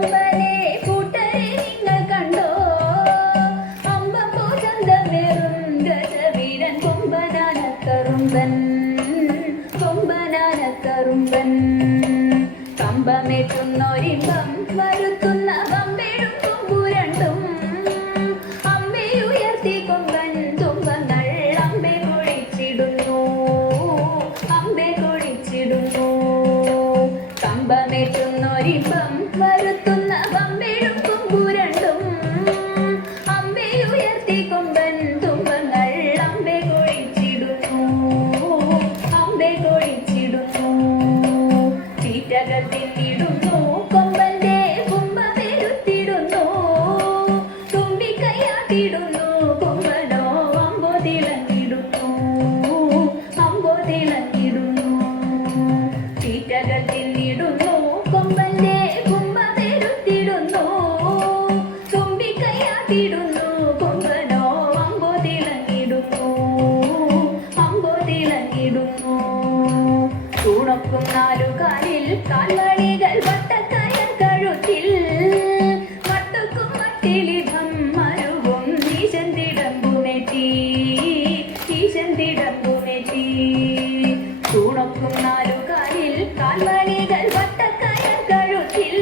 കൊമ്പനെ കൂട്ടരെ നിങ്ങൾ കണ്ടോ അമ്പമ്പോ ചന്തമേറും ഗജവീരൻ കൊമ്പനാനക്കറുമ്പൻ കൊമ്പനാനക്കറുമ്പൻ കമ്പമേറ്റുന്നൊരിമ്പം വരുത്തുന്ന കമ്പേടും കൊമ്പുരണ്ടും അമ്പയുയർത്തി കൊമ്പൻ തുമ്പങ്ങൾ അമ്പെ കൊഴിച്ചിടുന്നു അമ്പെ കൊഴിച്ചിടുന്നു കമ്പമേറ്റുന്നൊരിമ്പം വരുത്തുന്ന കമ്പേടും കൊമ്പുരണ്ടും അമ്പയുയർത്തി കൊമ്പൻ തുമ്പങ്ങൾ അമ്പെ കൊഴിച്ചിടുന്നു അമ്പെ കൊഴിച്ചിടുന്നു ചീറ്റകത്തിടുന്നു കൊമ്പന്റെ കുമ്പമെരുത്തിടുന്നു തുമ്പിക്കൈയാട്ടിടുന്നു കൊമ്പനോ അമ്പോ തിളങ്ങിടുന്നു അമ്പോ തിളങ്ങിടുന്നു ചീറ്റകത്തിടുന്നു കൊമ്പന്റെ കുമ്പമെരുത്തിടുന്നു തുമ്പിക്കൈയാട്ടിടുന്നു കൊമ്പനോ അമ്പോ തിളങ്ങിടുന്നു അമ്പോ തിളങ്ങിടുന്നു തൂണൊക്കും നാലുകാലിൽ കാൽമണികൾ വട്ടക്കയം കഴുത്തിൽ മട്ടുക്കും മട്ടിലിഭം മരുവും ഈശന്തിടമ്പുമേറ്റി ഈശന്തിടമ്പുമേറ്റി തൂണൊക്കും നാലുകാലിൽ കാൽമണികൾ വട്ടക്കയം കഴുത്തിൽ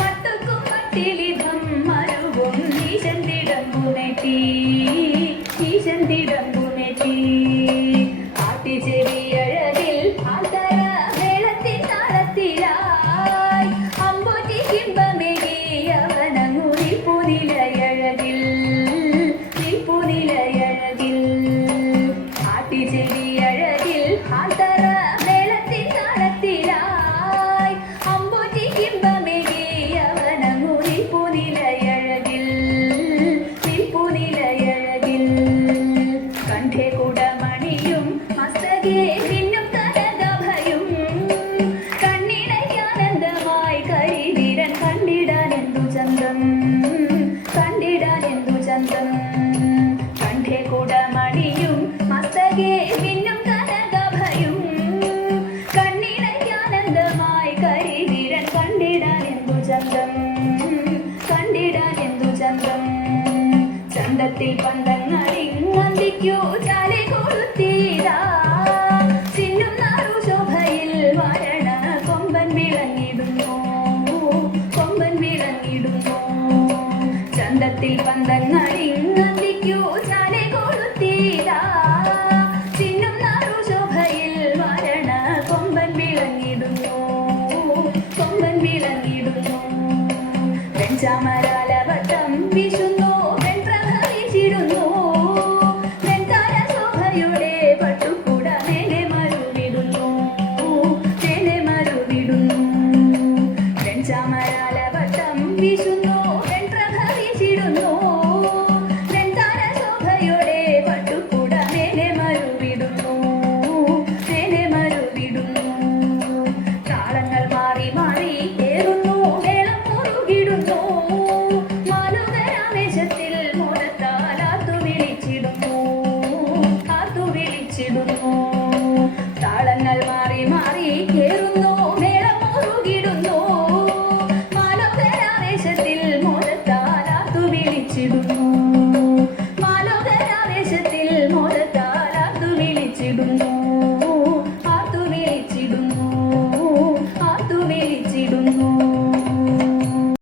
മട്ടുക്കും മട്ടിലിഭം മരുവും ഈശന്തിടമ്പുമേറ്റി ഈശന്തിടമ്പുമേറ്റി ആട്ടിച്ചെവിയഴകിൽ ആൽത്തറ മേളത്തിൻ താളത്തിലായി അമ്പൂറ്റി കിമ്പമേകി അവനങ്ങു നിൽപ്പുനിലയഴകിൽ നിൽപ്പുനിലയഴകിൽ ആട്ടിച്ചെവിയഴകിൽ ആൽത്തറ മേളത്തിൻ താളത്തിലായി അമ്പൂറ്റി കിമ്പമേകി അവനങ്ങു നിൽപ്പുനിലയഴകിൽ നിൽപ്പുനിലയഴകിൽ കണ്ഠേ കുടമണിയും മസ്തകേ മിന്നും കനകഭയും കണ്ണിണയ്ക്കാനന്ദമായി കരിവീരൻ കണ്ടിടാനെന്തു ചന്തം കണ്ടിടാനെന്തു ചന്തം കണ്ഠേ കുടമണിയും മസ്തകേ മിന്നും കനകഭയും കണ്ണിണയ്ക്കാനന്ദമായി കരിവീരൻ കണ്ടിടാനെന്തു ചന്തം കണ്ടിടാനെന്തു ചന്തം ചന്തത്തിൽ പന്തങ്ങളിങ്ങന്തിക്കു ചാലെ കൊളുത്തീരാ ചിന്നും നാറു ശോഭയിൽ വരണ കൊമ്പൻ വിളങ്ങിടുന്നു കൊമ്പൻ വിളങ്ങിടുന്നു ചന്തത്തിൽ പന്തങ്ങളിങ്ങന്തിക്കു ചാലെ കൊളുത്തീരാ ചിന്നും നാറു ശോഭയിൽ വരണ കൊമ്പൻ വിളങ്ങിടുന്നു കൊമ്പൻ വിളങ്ങിടുന്നു വെഞ്ചാമരാലവട്ടം വിശുന്നു വെൺപ്രഭ വീശിടുന്നു വെൺകാല ശോഭയുടെ പട്ടുകൂട മേലെ മരുവിടുന്നു മേലെ മരുവിടുന്നു വെഞ്ചാമരാലവട്ടം വിശുന്നു വെൺപ്രഭ വീശിടുന്നു വെൺകാല ശോഭയുടെ പട്ടുകൂട മേലെ മരുവിടുന്നു മേലെ മരുവിടുന്നു താളങ്ങൾ മാറി മാറി ഏറുന്നു മേളം മുറുകിടുന്നു മാലുകരാമേശത്തിൽ മോനത്താൽ ആർത്തു വിളിച്ചിടുന്നു ആർത്തു വിളിച്ചിടുന്നു താളങ്ങൾ മാറി മാറി ഏറുന്നു മേളം മുറുകിടുന്നു മാലുകരാമേശത്തിൽ മോനത്താൽ ആർത്തു വിളിച്ചിടുന്നു